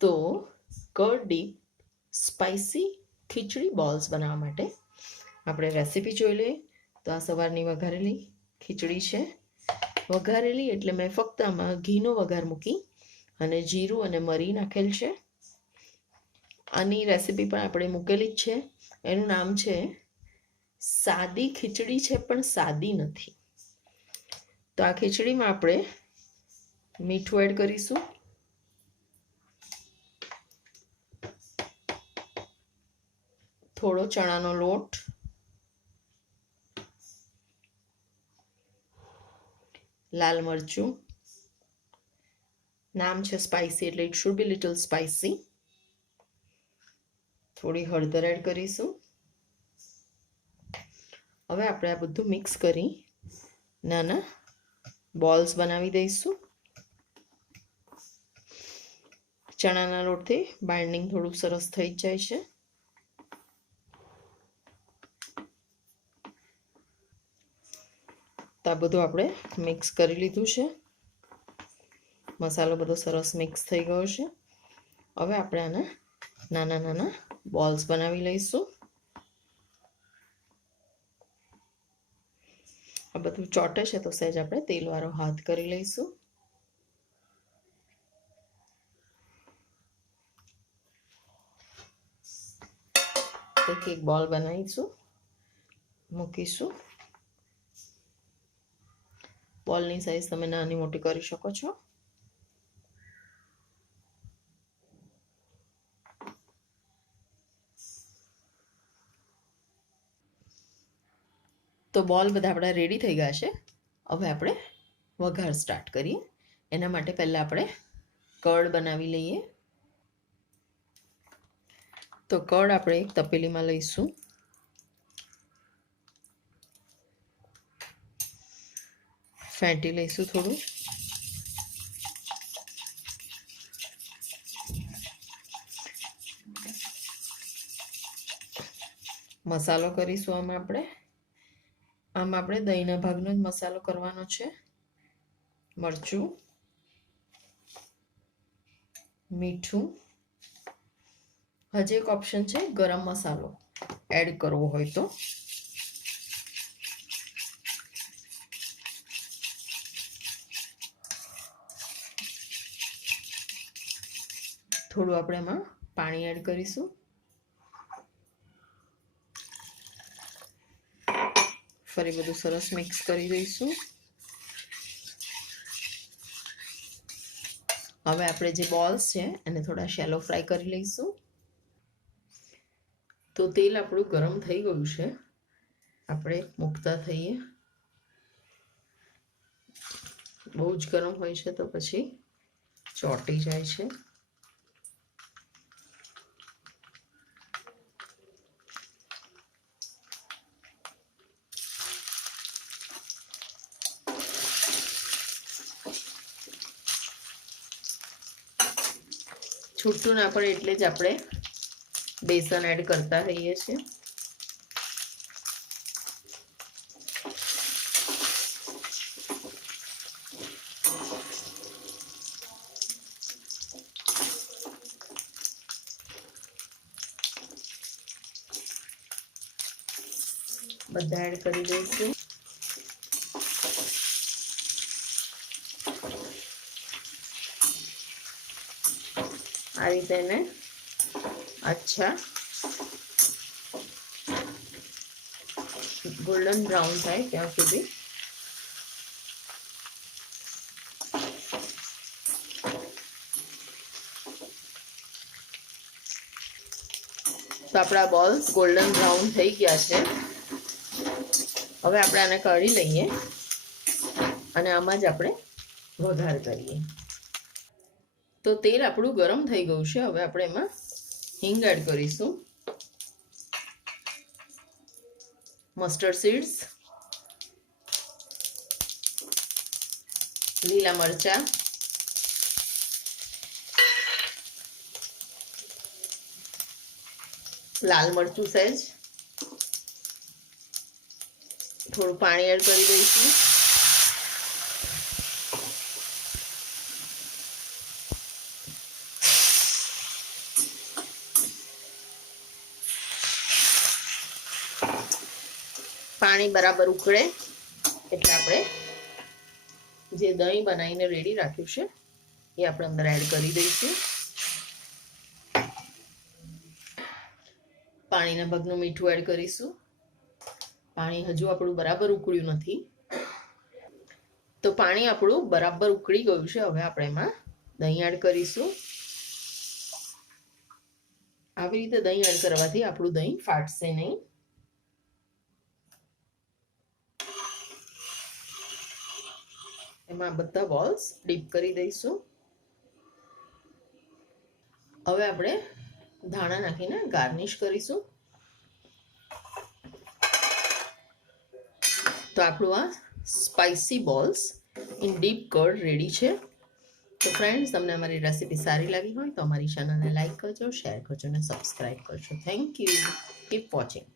તો card deep spicy ખીચડી balls બનાવવા માટે આપણે રેસીપી જોઈ લઈએ. તો આ સવારની વઘારેલી ખીચડી છે. વઘારેલી એટલે મેં ફક્ત આમાં ઘીનો વઘાર મૂકી અને જીરું અને મરી નાખેલ છે. આની રેસીપી પણ આપણે મૂકેલી જ છે. એનું નામ છે સાદી ખીચડી છે, પણ સાદી નથી. તો આ ખીચડીમાં આપણે મીઠું એડ કરીશું, થોડો ચણાનો લોટ, લાલ મરચું, નામ છે સ્પાઇસી એટલે it should be little spicy, થોડી હળદર એડ કરીશું. હવે આપણે આ બધું મિક્સ કરી નાના બોલ્સ બનાવી દઈશું. ચણાના લોટથી બાઇન્ડિંગ થોડું સરસ થઈ જાય છે. તો આ બધું આપણે મિક્સ કરી લીધું છે. મસાલો બધો સરસ મિક્સ થઈ ગયો છે. હવે આપણે આના નાના નાના બોલ્સ બનાવી લઈશું. આ બધું ચોટે છે તો સહેજ આપણે તેલવાળો હાથ કરી લઈશું. એક બોલ બનાવીશું, મૂકીશું. બોલની સાઈઝ તમે નાની મોટી કરી શકો છો. તો બોલ બધા આપણા રેડી થઈ ગયા છે. હવે આપણે વઘાર સ્ટાર્ટ કરીએ. એના માટે પહેલાં આપણે કર્ડ બનાવી લઈએ. તો કર્ડ આપણે એક તપેલીમાં લઈશું. ફેંટી લઈશું થોડું. મસાલો કરીશું આમાં આપણે દહીંના ભાગનો જ મસાલો કરવાનો છે. મરચું, મીઠું, હજી એક ઓપ્શન છે ગરમ મસાલો એડ કરવો હોય તો. થોડું આપણે એમાં પાણી એડ કરીશું. ફરી બધું સરસ મિક્સ કરી દઈશું. હવે આપણે જે બોલ્સ છે એને થોડા શેલો ફ્રાય કરી લઈશું. તો તેલ આપણું ગરમ થઈ ગયું છે. આપણે મૂકતા થઈએ. બહુ જ ગરમ હોય છે તો પછી ચોંટી જાય છે. છૂટું ના પડે એટલે જ આપણે બેસન એડ કરતા રહીએ છીએ. બધા એડ કરી દઈશું. આ રીતે એને અચ્છા ગોલ્ડન બ્રાઉન થાય ત્યાં સુધી તો આપણા બોલ્સ ગોલ્ડન બ્રાઉન થઈ ગયા છે. હવે આપણે આને કાઢી લઈએ અને આમાં જ આપણે વઘાર કરીએ. તો તેલ આપણું ગરમ થઈ ગયું છે. હવે આપણે એમાં હિંગ એડ કરીશું, મસ્ટર્ડ સીડ્સ, લીલા મરચા, લાલ મરચું સહેજ, થોડું પાણી એડ કરી દઈશું. પાણી બરાબર ઉકળે એટલે આપણે જે દહીં બનાવીને રેડી રાખ્યું છે એ આપણે અંદર એડ કરી દઈશું. પાણીના ભાગનું મીઠું એડ કરીશું. પાણી હજુ આપણું બરાબર ઉકળ્યું નથી, તો પાણી આપણું બરાબર ઉકળી ગયું છે. હવે આપણે એમાં દહીં એડ કરીશું. આવી રીતે દહીં એડ કરવાથી આપણું દહીં ફાટશે નહીં. એમાં બધા બોલ્સ ડીપ કરી દઈશું. હવે આપણે ધાણા નાખીને ગાર્નિશ કરીશું. તો આપણું આ spicy balls in dip curd ready છે. તો ફ્રેન્ડ્સ, તમને અમારી રેસીપી સારી લાગી હોય તો અમારી ચેનલને લાઈક કરજો, શેર કરજો અને સબસ્ક્રાઈબ કરજો. Thank you. Keep watching.